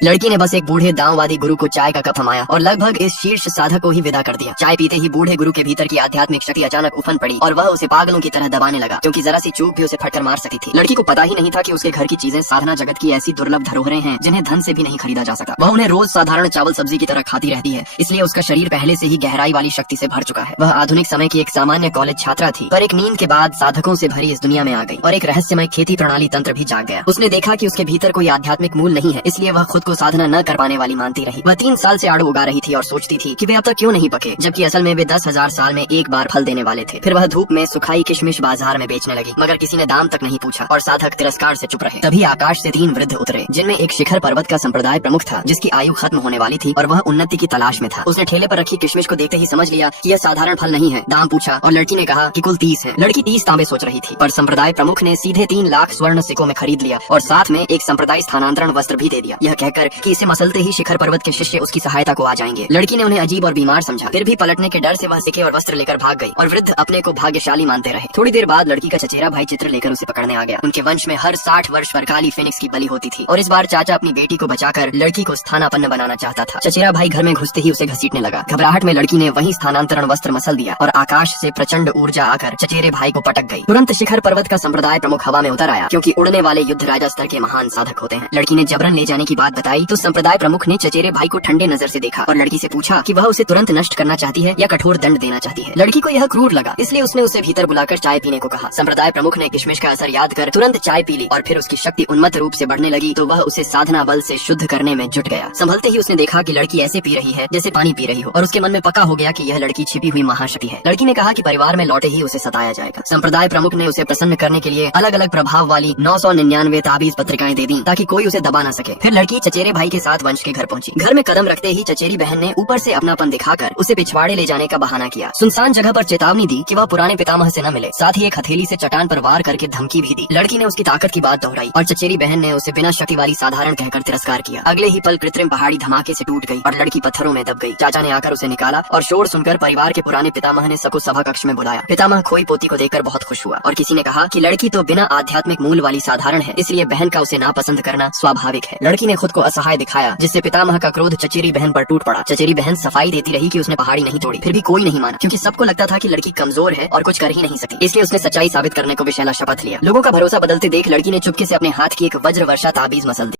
लड़की ने बस एक बूढ़े दांववादी गुरु को चाय का कप थमाया और लगभग इस शीर्ष साधक को ही विदा कर दिया। चाय पीते ही बूढ़े गुरु के भीतर की आध्यात्मिक शक्ति अचानक उफन पड़ी और वह उसे पागलों की तरह दबाने लगा, क्योंकि जरा सी चूक भी उसे फटकर मार सकती थी। लड़की को पता ही नहीं था कि उसके घर की चीजें साधना जगत की ऐसी दुर्लभ धरोहरें हैं जिन्हें धन से भी नहीं खरीदा जा सकता। वह उन्हें रोज साधारण चावल सब्जी की तरह खाती रहती है, इसलिए उसका शरीर पहले से ही गहराई वाली शक्ति से भर चुका है। वह आधुनिक समय की एक सामान्य कॉलेज छात्रा थी, पर एक नींद के बाद साधकों से भरी इस दुनिया में आ गई और एक रहस्यमय खेती प्रणाली तंत्र भी जाग गया। उसने देखा कि उसके भीतर कोई आध्यात्मिक मूल नहीं है, इसलिए वह खुद को साधना न कर पाने वाली मानती रही। वह 3 साल से आड़ू उगा रही थी और सोचती थी कि वे अब तक क्यों नहीं पके, जबकि असल में वे 10,000 साल में एक बार फल देने वाले थे। फिर वह धूप में सुखाई किशमिश बाजार में बेचने लगी, मगर किसी ने दाम तक नहीं पूछा और साधक तिरस्कार से चुप रहे। तभी आकाश से 3 वृद्ध उतरे, जिनमें एक शिखर पर्वत का संप्रदाय प्रमुख था, जिसकी आयु खत्म होने वाली थी और वह उन्नति की तलाश में था। उसने ठेले पर रखी किशमिश को देखते ही समझ लिया कि यह साधारण फल नहीं है। दाम पूछा और लड़की ने कहा कि कुल 30 है। लड़की 30 तांबे सोच रही थी, पर संप्रदाय प्रमुख ने सीधे 3 लाख स्वर्ण सिक्कों में खरीद लिया और साथ में एक संप्रदाय स्थानांतरण वस्त्र भी दे दिया, यह कहकर कि इसे मसलते ही शिखर पर्वत के शिष्य उसकी सहायता को आ जाएंगे। लड़की ने उन्हें अजीब और बीमार समझा, फिर भी पलटने के डर से वह सिक्के और वस्त्र लेकर भाग गई और वृद्ध अपने को भाग्यशाली मानते रहे। थोड़ी देर बाद लड़की का चचेरा भाई चित्र लेकर उसे पकड़ने आ गया। उनके वंश में हर 60 वर्ष पर काली फिनिक्स की बलि होती थी और इस बार चाचा अपनी बेटी को बचाकर लड़की को स्थानापन्न बनाना चाहता था। चचेरा भाई घर में घुसते ही उसे घसीटने लगा। घबराहट में लड़की ने वही स्थानांतरण वस्त्र मसल दिया और आकाश से प्रचंड ऊर्जा आकर चचेरे भाई को पटक गई। तुरंत शिखर पर्वत का संप्रदाय प्रमुख हवा में उतर आया, क्योंकि उड़ने वाले युद्ध राजा स्तर के महान साधक होते हैं। लड़की ने जबरन ले जाने की बात बताई तो संप्रदाय प्रमुख ने चचेरे भाई को ठंडे नजर से देखा और लड़की से पूछा कि वह उसे तुरंत नष्ट करना चाहती है या कठोर दंड देना चाहती है। लड़की को यह क्रूर लगा, इसलिए उसने उसे भीतर बुलाकर चाय पीने को कहा। संप्रदाय प्रमुख ने किशमिश का असर याद कर तुरंत चाय पी ली और फिर उसकी शक्ति उन्मत्त रूप से बढ़ने लगी तो वह उसे साधना बल से शुद्ध करने में जुट गया। संभलते ही उसने देखा कि लड़की ऐसे पी रही है जैसे पानी पी रही हो और उसके मन में पक्का हो गया कि यह लड़की छिपी हुई महाशक्ति है। लड़की ने कहा कि परिवार में लौटे ही उसे सताया जाएगा। संप्रदाय प्रमुख ने उसे प्रसन्न करने के लिए अलग अलग प्रभाव वाली 999 ताबीज पत्रिकाएं दे दी ताकि कोई उसे दबा न सके। फिर लड़की चचेरे भाई के साथ वंश के घर पहुंची। घर में कदम रखते ही चचेरी बहन ने ऊपर से अपनापन दिखाकर उसे पिछवाड़े ले जाने का बहाना किया। सुनसान जगह पर चेतावनी दी कि वह पुराने पितामह से न मिले, साथ ही एक हथेली से चट्टान पर वार करके धमकी भी दी। लड़की ने उसकी ताकत की बात दोहराई और चचेरी बहन ने उसे बिना शक्ति वाली साधारण कहकर तिरस्कार किया। अगले ही पल कृत्रिम पहाड़ी धमाके से टूट गई और लड़की पत्थरों में दब गई। चाचा ने आकर उसे निकाला और शोर सुनकर परिवार के पुराने पितामह ने सबको सभा कक्ष में बुलाया। पितामह खोई पोती को देखकर बहुत खुश हुआ और किसी ने कहा कि लड़की तो बिना आध्यात्मिक मूल वाली साधारण है, इसलिए बहन का उसे नापसंद करना स्वाभाविक है। लड़की ने खुद को असहाय दिखाया, जिससे पितामह का क्रोध चचेरी बहन पर टूट पड़ा। चचेरी बहन सफाई देती रही कि उसने पहाड़ी नहीं तोड़ी, फिर भी कोई नहीं माना, क्योंकि सबको लगता था कि लड़की कमजोर है और कुछ कर ही नहीं सकती। इसलिए उसने सच्चाई साबित करने को विशैला शपथ लिया। लोगों का भरोसा बदलते देख लड़की ने चुपके से अपने हाथ की एक वज्र वर्षा ताबीज मसल दी।